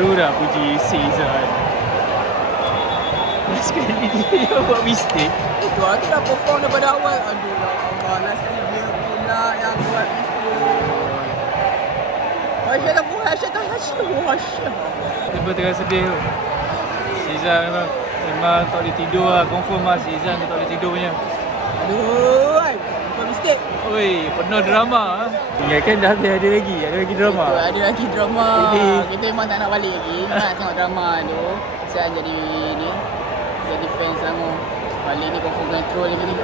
baru dah puji Season. Sekali dia buat mistake. Itu aku dah perform daripada awal. Aduh ya Allah, last kali dia pula yang buat mistake. Asyik. Tiba tengah sedih tu. Season memang tak boleh tidur lah. Confirm lah Season tak boleh tidur punya. Aduh, buat mistake. Oi, penuh drama. Ingatkan dah ada lagi drama. Betul, ada lagi drama. Ini. Kita memang tak nak balik lagi. Nak tengok drama tu. Saya jadi ni, jadi fans sama. Balik ni confirm control lagi ni.